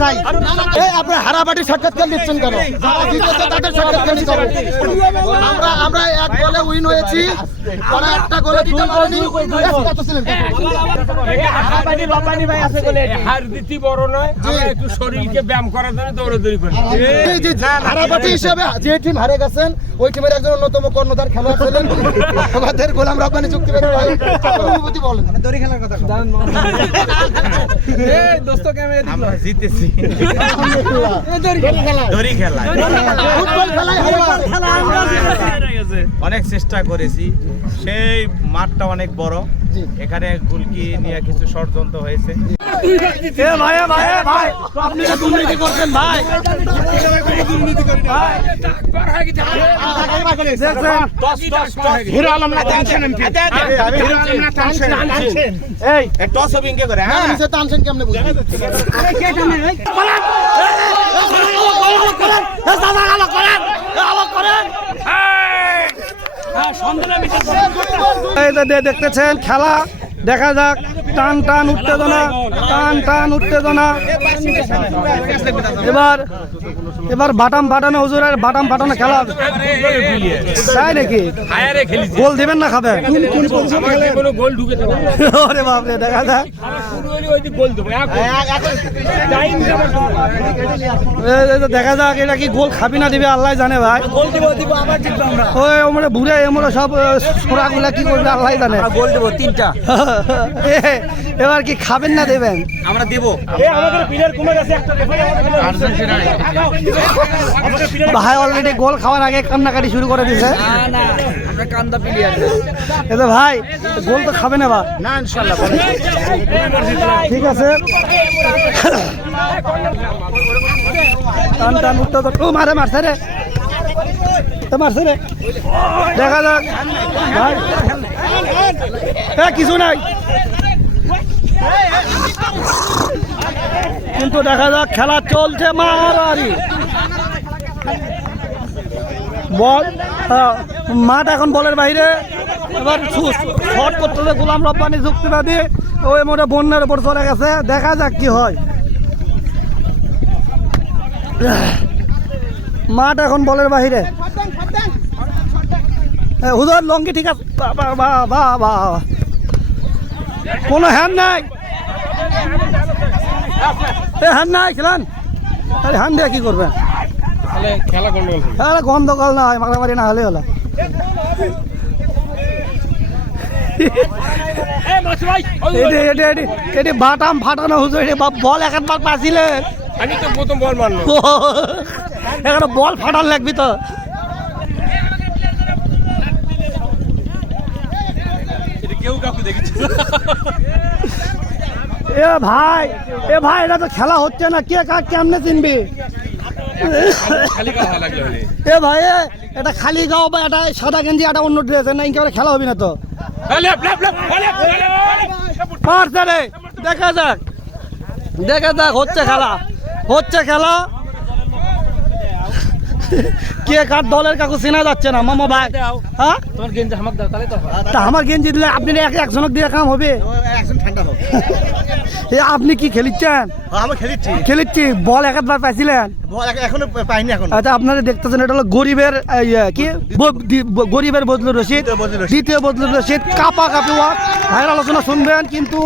চাই। এই আপনি হারাবাটি সাক্ষাৎকার দিচ্ছেন কেন? যারা জিতেছে তাদের সাক্ষাৎকার নিতে হবে। আমরা আমরা এক গোলে উইন হয়েছি। ওরা একটা গোলে দিতে পারেনি। কত ছিলেন? হার দিতি বড় নয়। আমরা একটু শরীরকে ব্যায়াম করার জন্য দৌড়াদৌড়ি করি। এই যে হারাবাটি হিসেবে যে টিম হারে গেছেন ওই টিমের একজন অন্যতম কর্ণধার খেলোয়াড় ছিলেন। আমাদের গোলাম রব্বানি চুক্তি বলেন। জিতেছি। দড়ি খেলা। অনেক চেষ্টা করেছি। সেই মাঠটা অনেক বড়। এখানে গুলকি নিয়ে কিছু ষড়যন্ত্র হয়েছে টস বিঙ্কে করে হ্যাঁ নিচে টানছেন কেমনে বুঝবেন এই যে দিয়ে দেখতেছেন খেলা। দেখা যাক। টান টান উত্তেজনা টান টান উত্তেজনা। এবার এবার বাটাম ফাটানো হুজুরের বাটাম ফাটানো খেলা হবে। তাই নাকি? গোল দিবেন না খাবে ওরে বাপরে দেখা যাক শুরু হলে ওই দিক গোল দেবো এক গোল। টাইম যাবার সময়। এই যে দেখা যাক এটা কি গোল খাবি না দিবে আল্লাহ জানে ভাই। ওই আমরা। ঘুরে আমরা সব সোরাগুলা কি করবে আল্লাহ জানে। গোল দেবো তিনটা। এবার কি খাবেন না দেবেন? আমরা দেব। ভাই অলরেডি গোল খাওয়ার আগে কান্নাকাটি শুরু করে দিছে। এ ভাই গোল তো খাবে না বা না ইনশাল্লাহ ঠিক আছে। টান টান উঠতে তো ও মারে মারছে রে। মারছে রে। দেখা যাক। কিছু নাই। কিন্তু দেখা যাক খেলা চলছে মারারি বল মাঠ এখন বলের বাইরে। এবার শট করতে হবে গোলাম রব্বানি যুক্তি না দিয়ে ওই মোটে বন্যার উপর চলে গেছে। দেখা যাক কি হয়। মাঠ এখন বলের বাইরে। এ, হুজুর লঙ্গি ঠিক আছে। বা বা বা বা। কোনো হ্যান্ড নাই। এ হ্যান্ড নাই খেলান। আরে হ্যান্ড দিয়ে কি করবেন খেলা গন্ডগোল না হয় মারামারি না হলে। হলো এটি বাটাম ফাটানো হুজুর বল এক একবার পাছিলে আমি তো প্রথম বল মারলাম। এখানে বল ফাটান লাগবি তো। কেউ কাউকে দেখেছি এ ভাই এ ভাই এটা তো খেলা হচ্ছে না। কে কাক কেমনে চিনবি? এ ভাই এটা খালি গাও বা এটা সাদা গেঞ্জি এটা অন্য ড্রেস না ইনকে খেলা হবে না তো? দেখা যাক। দেখা যাক হচ্ছে খেলা। হচ্ছে খেলা। কে কার দলের কাকু চেনা যাচ্ছে না মামা ভাই? হ্যাঁ? তোমার গেঞ্জি হামাক দাও তাহলে তো তা আমার গেঞ্জি দিলে আপনি এক একজনক দিয়ে কাম হবে। একজন ঠান্ডা হোক এ আপনি কি খেলিচ্ছেন? আমরা খেলিচ্ছি। খেলিচ্ছি? বল একবার পাইছিলেন? বল এখনও পাইনি এখন। আচ্ছা আপনারা দেখতেছেন এটা হলো গরিবের ইয়ে, কি? গরিবের বদলু রশিদ। দ্বিতীয় বদলু রশিদ। কাপা কাপি ওয়াক। ভাইয়ের আলোচনা শুনবেন কিন্তু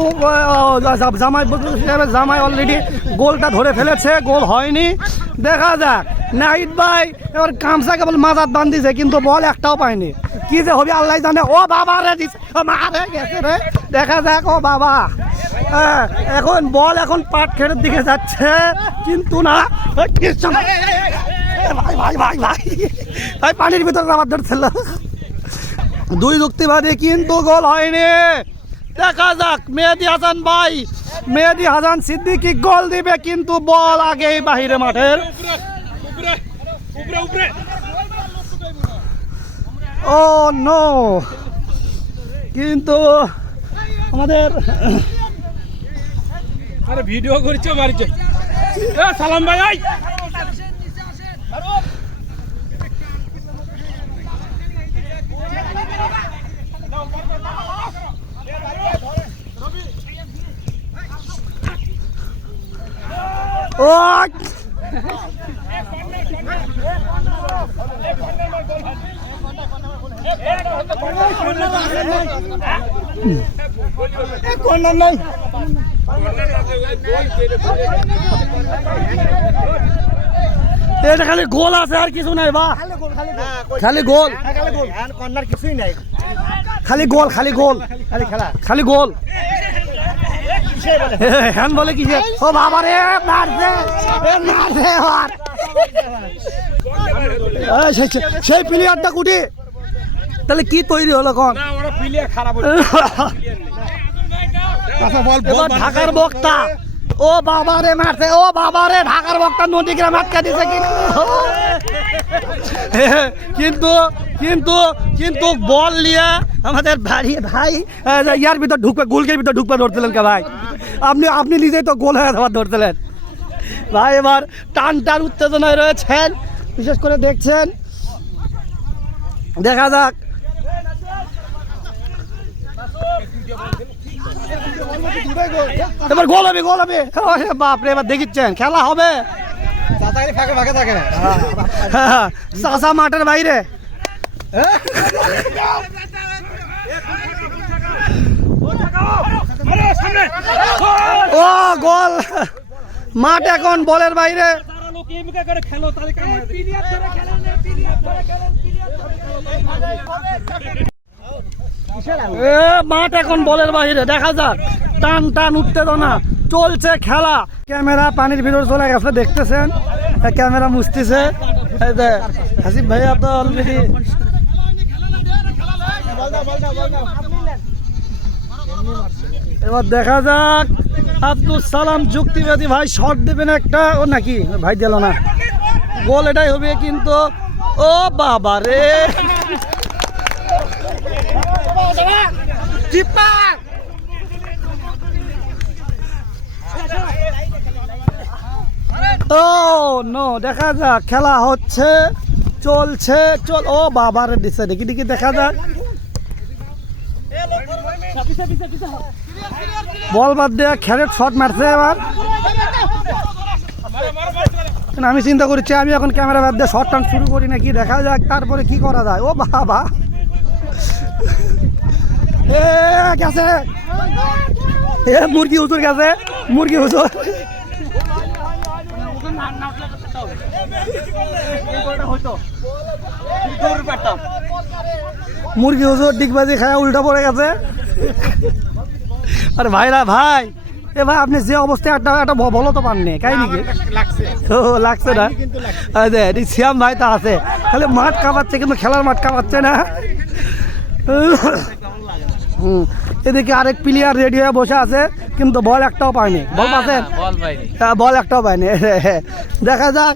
জামাই বদলু রশিদের জামাই অলরেডি গোলটা ধরে ফেলেছে গোল হয়নি। দেখা যাক। নাইট ভাই এবার গামছা কেবল মাজাত বান্ধিছে কিন্তু বল একটাও পায়নি। কি যে হবে আল্লাহ জানে। ও বাবা রে দিছে ও মা রে গেছে রে। দেখা যাক ও বাবা। হ্যাঁ, এখন বল, এখন পাট খেড়ের দিকে যাচ্ছে। কিন্তু না ভাই ভাই ভাই ভাই। ভাই, পানির ভিতরে আমার ধরছিল দুই যুক্তিবাদী কিন্তু গোল হয়নি। দেখা যাক, মেহেদি হাসান ভাই। মেহেদি হাসান সিদ্দিকি গোল দিবে, কিন্তু বল আগেই বাহিরে মাঠের। Oh, no. কিন্তু আমাদের আরে ভিডিও করছ মারছো। এ সালাম ভাই আই এটা খালি গোল আছে, আর কিছু নাই বা খালি গোল। কর্নার কিছুই খালি গোল খালি গোল। খালি খেলা গোল। হ্যান বলে কি ও বাবা রে, মারছে মারছে সেই প্লেয়ারটা কুটি। তাহলে কি তৈরি হলো কোন? না ওরা প্লেয়ার খারাপ এবার ঢাকার বক্তা। ও বাবা রে মারছে ও বাবা রে ঢাকার বক্তা নদী গ্রাম আটকা দিছে কিন্তু কিন্তু কিন্তু বল নিয়ে আমাদের ভাই ভাই ইয়ার ভিতর ঢুকবে গোলকের ভিতর ঢুকবে ধরছিলেন কে ভাই? আপনি আপনি নিজেই তো গোল হয়ে যাওয়ার ধরছিলেন। ভাই এবার টান টান উত্তেজনায় রয়েছেন। বিশেষ করে দেখছেন। দেখা যাক এবার গোল হবে গোল হবে। ওরে বাপরে এবার দেখিচ্ছেন খেলা হবে। সাসা মাঠের বাইরে। ও গোল। মাঠ এখন বলের বাইরে। মাঠ এখন বলের বাইরে দেখা যাক। টান টান, উত্তেজনা। চলছে খেলা। ক্যামেরা পানির ভিতর চলে গেছে, দেখতেছেন? ক্যামেরা মুছতেছে। হাসিফ ভাইয়া তো অলরেডি এবার দেখা যাক। আব্দুল সালাম যুক্তিবাদী ভাই শট দেবেন একটা। ও নাকি? ভাই দিল না। গোল এটাই হবে কিন্তু ও বাবা রে। ও, নো, দেখা যাক, খেলা হচ্ছে, চলছে, চল, ও বাবার দিছে, দেখি দেখি, দেখা যাক। বল বাদ দিয়ে খেলের শট মারছে এবার। আমি চিন্তা করছি, আমি এখন ক্যামেরা বাদ দিয়ে শট টান শুরু করি নাকি, দেখা যাক, তারপরে কি করা যায়। ও, বাবা। এ, গেছে। এ, মুরগি হুজুর গেছে। মুরগি হুজুর। মুরগি হুজুর ডিগবাজি খায়, উল্টা পড়ে গেছে। আরে ভাইরা, ভাই। এ ভাই, আপনি যে অবস্থায় একটা একটা বলো তো পাননি কাই নাকি ও, লাগছে না। শ্যাম ভাই তো আছে। তাহলে মাঠ কাঁপাচ্ছে, কিন্তু খেলার মাঠ কাঁপাচ্ছে না। এদিকে আরেক প্লেয়ার রেডি হয়ে বসে আছে কিন্তু বল একটাও পায়নি। বল পাচ্ছেন হ্যাঁ, বল একটাও পায়নি। দেখা যাক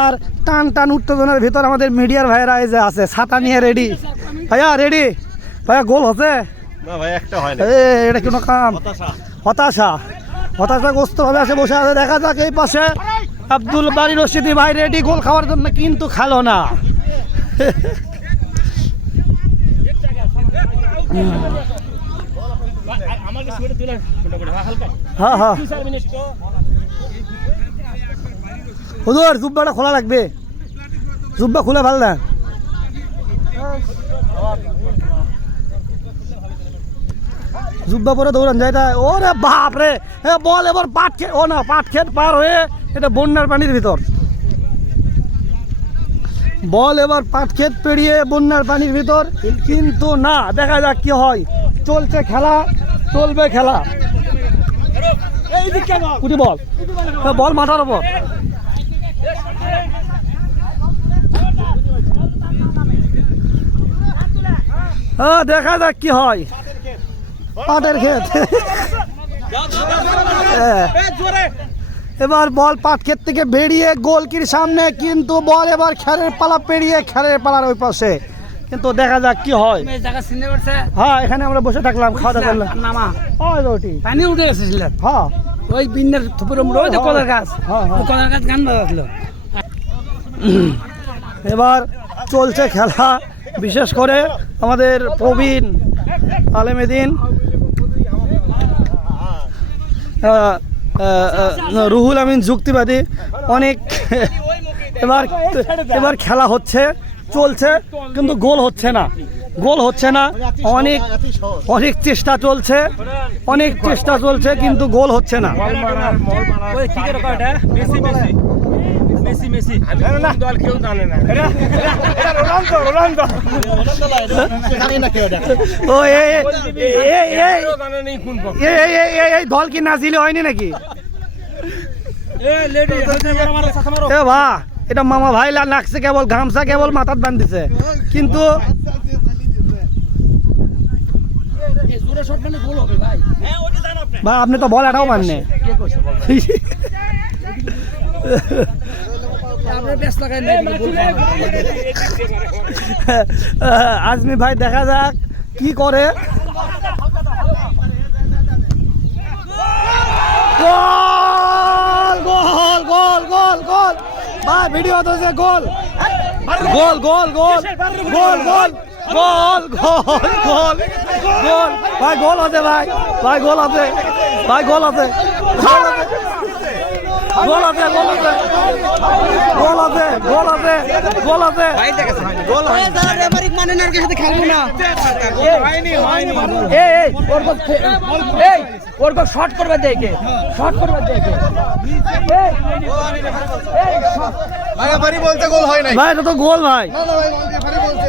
আর টান টান উত্তেজনার ভিতর আমাদের মিডিয়ার ভাইয়েরা এই যে আছে ছাতা নিয়ে রেডি ভাইয়া রেডি ভাইয়া গোল হচ্ছে? না ভাই একটা হয় এ এটা কোনো কাম? হতাশা। হতাশাগ্রস্ত ভাবে আসে বসে আছে। দেখা যাক এই পাশে আব্দুল বাড়ি রশিদি ভাই রেডি গোল খাওয়ার জন্য কিন্তু খেলো না। হ্যাঁ হ্যাঁ হুজুর জুব্বাটা খোলা লাগবে। জুব্বা খুলে ভালো না। জুব্বা পরে দৌড়ান যায় তা। ওরে বাপ রে এ বল এবার পাট খেত ও না, পাট খেত পার হয়ে এটা বন্যার পানির ভিতর। বল এবার পাট ক্ষেত পেরিয়ে বন্যার পানির ভিতর। কিন্তু না, দেখা যাক কি হয়। চলছে খেলা চলবে খেলা। কুটি বল। বল। মাথার ওপর হ্যাঁ দেখা যাক কি হয়। পাটের ক্ষেত। হ্যাঁ। এবার বল পাট ক্ষেত থেকে বেরিয়ে গোলকির সামনে কিন্তু বল এবার খেরের পালা পেরিয়ে খেরের পালার ওই পাশে। কিন্তু দেখা যাক কি হয়। হ্যাঁ এখানে আমরা বসে থাকলাম খাওয়া দাওয়া করলাম। নামা? হয় পানি উঠে গেছিল হ্যাঁ। ওই বিন্দের থুপুর ওই যে কলার গাছ। হ্যাঁ, হ্যাঁ। কলার গাছ গান এবার চলছে খেলা বিশেষ করে আমাদের প্রবীণ আলেমেদিন রুহুল আমিন যুক্তিবাদী অনেক এবার এবার খেলা হচ্ছে। চলছে কিন্তু গোল হচ্ছে না গোল হচ্ছে না অনেক অনেক চেষ্টা চলছে অনেক চেষ্টা চলছে কিন্তু গোল হচ্ছে না দল ও দল কি নাচিলে হয়নি নাকি এটা মামা ভাই লা- নাকছে কেবল গামছা কেবল মাথাত বান্ধিছে। কিন্তু ভাই। আপনি। তো বল এটাও মাননে। আজমি ভাই দেখা যাক কি করে। গোল গোল গোল গোল গোল। ভাই ভিডিও তো যে গোল গোল গোল। গোল গোল গোল গোল গোল গোল। গোল। ভাই গোল আছে ভাই। ভাই গোল আছে। ভাই গোল আছে। গোল আছে গোল আছে গোল আছে গোল আছে গোল আছে গোল আছে এই এই ওর এই ওর কো শর্ট করবে দেখে শর্ট করবে দেখে ভাগাভাগি বলতে গোল হয় নাই ভাই এটা তো গোল ভাই না না ভাই রেফারি বলছে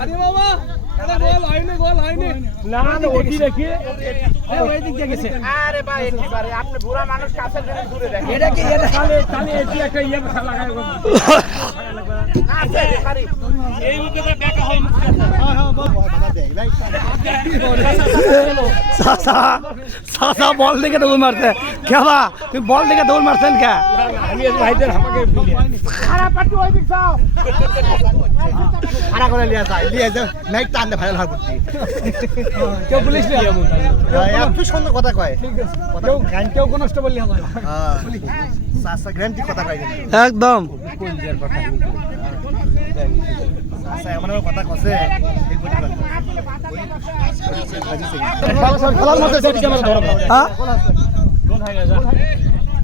আরে বাবা। मारते क्या बा? तुम बॉल देखे दौड़ मारते क्या? खड़ा কান্দে ভাইরাল হওয়ার প্রতি কেউ পুলিশ নেই একটু সুন্দর কথা কয়। কেউ কোনো নষ্ট বললি হবে আচ্ছা, আচ্ছা গ্যারান্টি কথা কয় একদম। আচ্ছা এমন কথা কছে? খেলার মধ্যে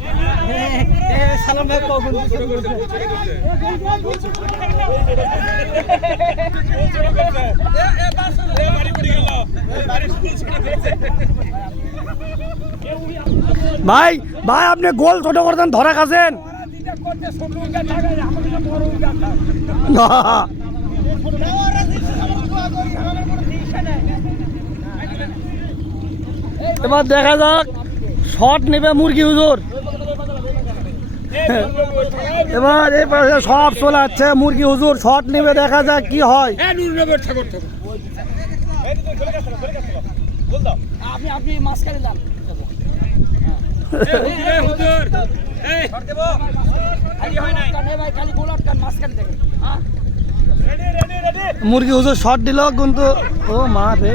না ভাই ভাই আপনি গোল ছোট করতেন ধরা খাচ্ছেন। এবার দেখা যাক। শট নেবে মুরগি হুজুর। এবার এই পাশে সব চলে যাচ্ছে মুরগি হুজুর শট নেবে দেখা যাক কি হয়। নুরনগর ঠাকুর ঠাকুর। আপনি আপনি মাঝখানে যান। এই হুজুর এই কানে ভাই খালি গোল আটকান মাঝখানে দেখেন মুরগি হুজুর শট দিল কিন্তু ও মা রে।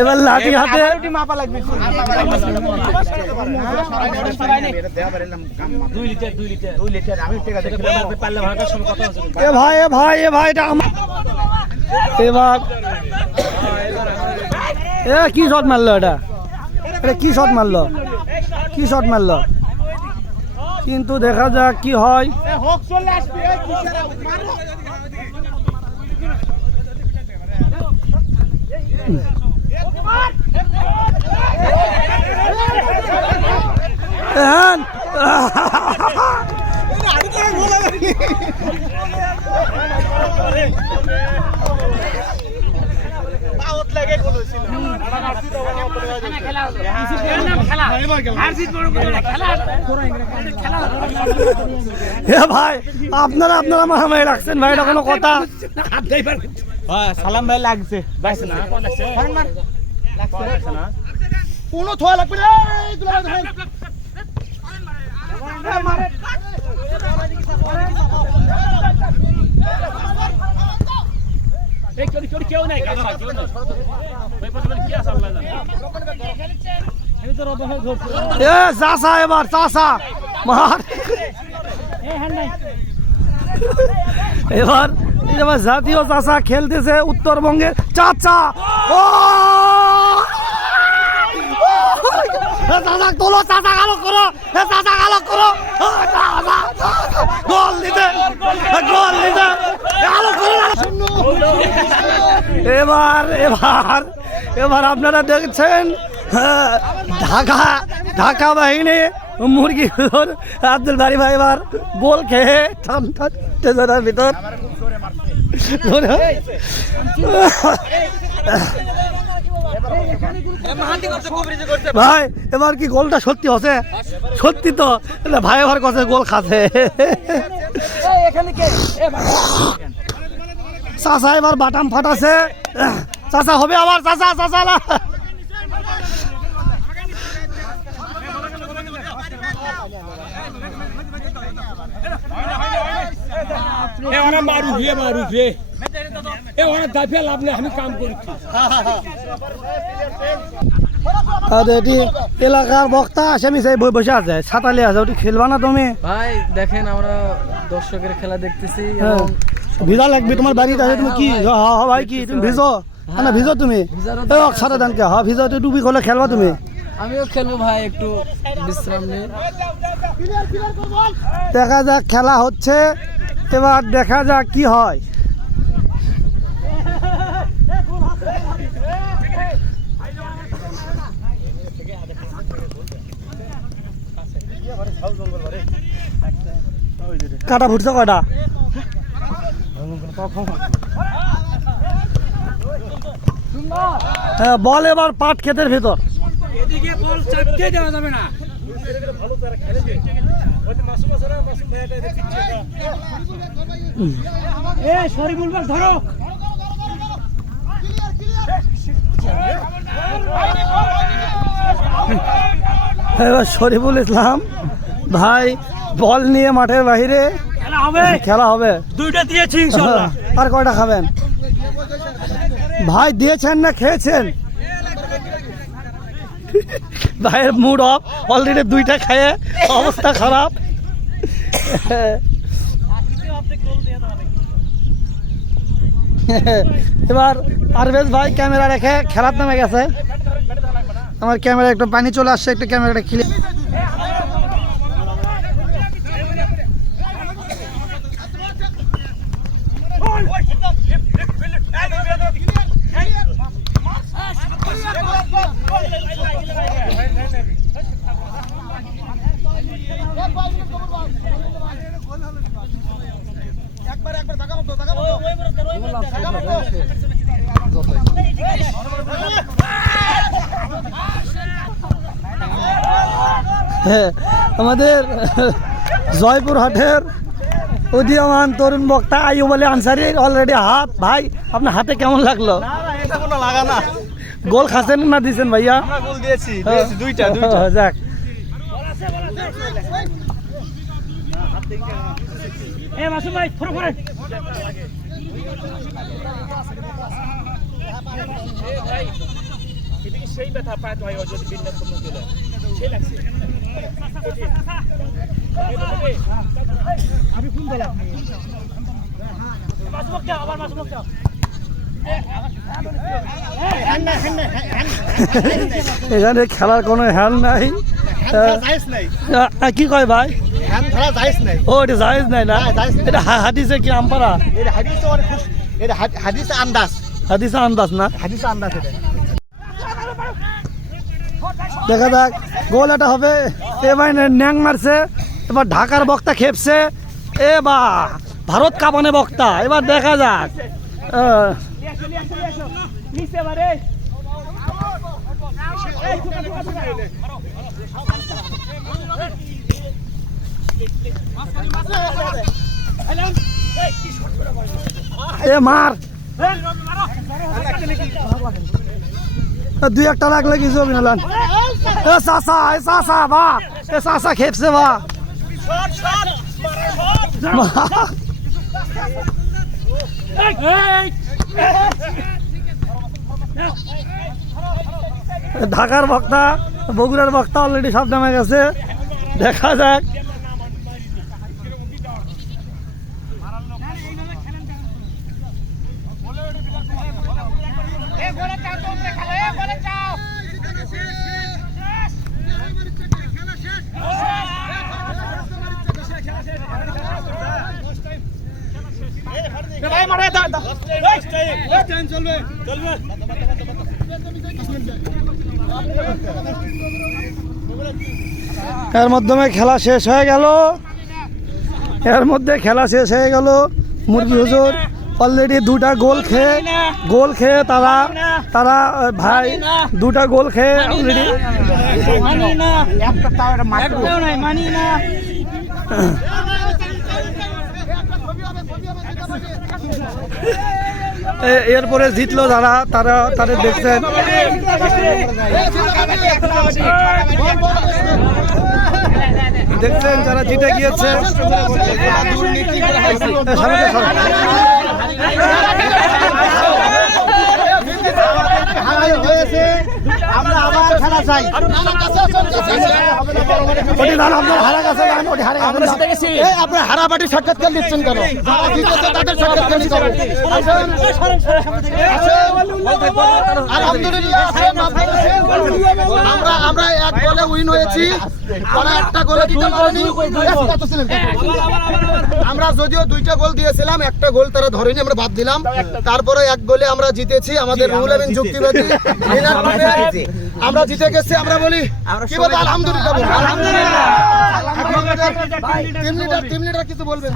এবার লাঠি হাতে। এ ভাই এ ভাই এ ভাই এটা আমার এবার এ কি শট মারলো এটা? এটা কি শট মারলো? কি শট মারলো? কিন্তু দেখা যাক কি হয় এহেন। এ ভাই আপনারা আপনারা মারামারি রাখছেন ভাই এটা কোনো কথা? সালাম ভাই লাগছে। কোনো থোয়া লাগবে না। এই দুলাভাই ধরেন। এ চাষা এবার মার। এবার এবার জাতীয় চাষা খেলতেছে উত্তরবঙ্গের চাচা। ও! চাচা তোলো চাচা গালো করো। এ চাচা গালো করো। চাচা, চাচা, গোল দিতে। গোল দিতে। এবার এবার এবার আপনারা দেখছেন হ্যাঁ, ঢাকা ঢাকা বাহিনী মুরগি আব্দুল বাড়ি ভাই এবার গোল খেয়ে টেজারের ভিতর। ভাই এবার কি গোলটা সত্যি হচ্ছে? সত্যি তো। ভাই এবার কাছে গোল খাচ্ছে। চাচা এবার বাটাম ফাটাছে। চাচা হবে আবার চাচা চাচা না। এ ওরা মারুক রে মারুক রে। এ ওরা দাফিয়া লাভ নেই আমি কাম করছি। আর এটি এলাকার বক্তা বই বসে আছে। আছে ওটি খেলবা না তুমি? ভাই দেখেন আমরা দর্শকের খেলা দেখতেছি হ্যাঁ। এবং ভিজা লাগবে তোমার বাড়িতে আছে তুমি কি? হ হ ভাই কি? তুমি ভিজো না ভিজো তুমি। সারা দান কে হ ভিজো তো ডুবি করলে খেলবা তুমি। আমিও খেলব ভাই একটু বিশ্রাম নিয়ে দেখা যাক খেলা হচ্ছে। এবার দেখা যাক কি হয়। কাটা ফুটছে কটা হ্যাঁ বল এবার পাট ক্ষেতের ভেতর। এদিকে বল চাপতে দেওয়া যাবে না। এ শরীফুল বল ধরো। এবার শরীফুল ইসলাম ভাই বল নিয়ে মাঠের বাইরে। খেলা হবে। খেলা হবে। দুইটা দিয়েছি ইনশাআল্লাহ। আর কয়টা খাবেন? ভাই দিয়েছেন না খেয়েছেন? ভাইয়ের মুড অফ অলরেডি দুইটা খেয়ে অবস্থা খারাপ। এবার পারভেজ ভাই ক্যামেরা রেখে খেলার নামে গেছে। আমার ক্যামেরা একটু পানি চলে আসছে একটু ক্যামেরাটা খিলে আমাদের জয়পুর হাটের উদীয়মান তরুণ বক্তা আয়ুব আলী আনসারির অলরেডি হাত ভাই আপনার হাতে কেমন লাগল? এটা কোনো লাগা না। গোল খাচ্ছেন না দিচ্ছেন ভাইয়া? গোল দিয়েছি দিয়েছি দুইটা দুইটা। যাক। এ মাসুম ভাই ফোর ফোর সেই ব্যথা পায় তো যদি বিন্যাস কোনো চলে সেই লাগছে। আমি ফোন দিলাম। মাসুমক যাও আবার মাসুমক যাও এখানে খেলার কোনো হ্যান্ড নাই। কি কয় ভাই? হ্যান্ড ধরা নাই। ও এটা জায়েজ নাই না? নাই। এটা হাদিসে কি আমপারা হাদিস আন্দাজ। হাদিসে আন্দাজ না? হাদিস আন্দাজ এটা। দেখা যাক গোল এটা হবে। এবার ন্যাং মারছে এবার ঢাকার বক্তা খেপছে। এ বা ভারত কাপানে বক্তা। এবার দেখা যাক। এ মার। এ দুই একটা লাগলে কিছু হবে না। এ, চাচা এ, চাচা, বা, এ, চাচা খেপছে, বা। ঢাকার বক্তা, বগুড়ার বক্তা অলরেডি সব নামে গেছে দেখা যাক এর মাধ্যমে খেলা শেষ হয়ে গেল। এর মধ্যে খেলা শেষ হয়ে গেল। মুরগি হুজুর অলরেডি দুটা গোল খেয়ে গোল খেয়ে তারা তারা ভাই দুটা গোল খেয়ে অলরেডি মানি মানি না। এরপরে জিতলো যারা তারা তাদের দেখছেন। দেখছেন যারা জিতে গিয়েছে। এ, আমরা চাই ওটি দাঁড়ান, আপনার হারা গেছে, দাঁড়ান, ওটি হারা গেছে। এই আপনার হারাবাটি সাক্ষাৎকার দিচ্ছেন কেন যারা জিতেছে তাদের সাক্ষাৎকার। আলহামদুলিল্লাহ। আমরা আমরা এক গোলে উইন হয়েছি একটা গোলে দিতে পারেনি আমরা যদিও দুইটা গোল দিয়েছিলাম একটা গোল তারা ধরেনি আমরা বাদ দিলাম তারপরে এক গোলে আমরা জিতেছি আমাদের রুল এবং যুক্তিবাদী আমরা জিতে গেছি আমরা বলি কি বলব আলহামদুলিল্লাহ বলব। এখন টিম লিডার টিম লিডার কিছু বলবেন।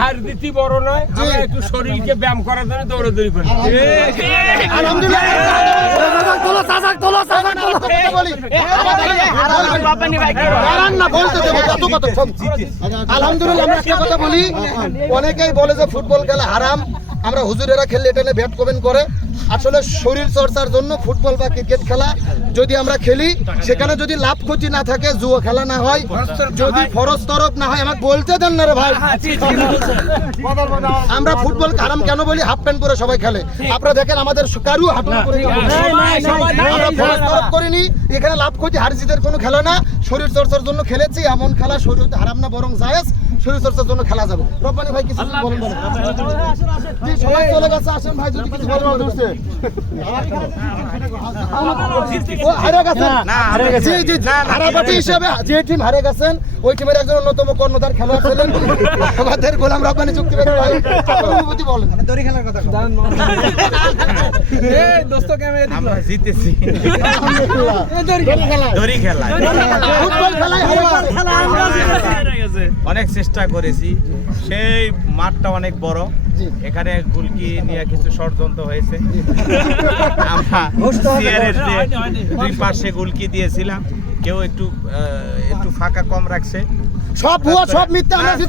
হার দিতি বড় নয় আমরা একটু শরীরকে ব্যায়াম করার জন্য দৌড়াদৌড়ি করি। আলহামদুলিল্লাহ বলি আমরা কথা অনেকেই বলে যে ফুটবল খেলা হারাম। আমরা হুজুরেরা খেললে এটা নিয়ে ব্যাট কমেন্ট করে। আসলে শরীর চর্চার জন্য ফুটবল বা ক্রিকেট খেলা যদি আমরা খেলি সেখানে যদি লাভ ক্ষতি না থাকে জুয়ো খেলা না হয় যদি ফরজ তরফ না হয় আমাকে বলতে দেন না রে ভাই। আমরা ফুটবল হারাম কেন বলি? হাফ প্যান্ট পরে সবাই খেলে। আপনারা দেখেন আমাদের কারু হাফ প্যান্ট পরে আমরা ফরজ তরফ করিনি। এখানে লাভ ক্ষতি হারজিতের কোনো খেলা না। শরীর চর্চার জন্য খেলেছি এমন খেলা শরীর হারাম না বরং জায়েজ। শরীর চর্চার জন্য খেলা যাবে। রব্বানি ভাই কিছু বলেন। জি সবাই চলে গেছে আসেন ভাই যদি কিছু বলেন। ও হারে গেছেন? জি জি জি হারাবাটি হিসেবে যে টিম হারে গেছেন ওই টিমের একজন অন্যতম কর্ণধার খেলোয়াড় ছিলেন। আমাদের গোলাম রব্বানি চুক্তি ভাই অনুভূতি বলেন। দড়ি খেলার কথা এই দোস্ত কেমন আমরা জিতেছি। আলহামদুলিল্লাহ। দড়ি খেলা। ফুটবল খেলায় হারে অনেক চেষ্টা করেছি। সেই মাঠটা অনেক বড়। এখানে গুলকি নিয়ে কিছু ষড়যন্ত্র হয়েছে। আমরা দুই পাশে গুলকি দিয়েছিলাম। কেউ একটু আহ, একটু ফাঁকা কম রাখছে। সব ভুয়া সব মিথ্যা আমরা।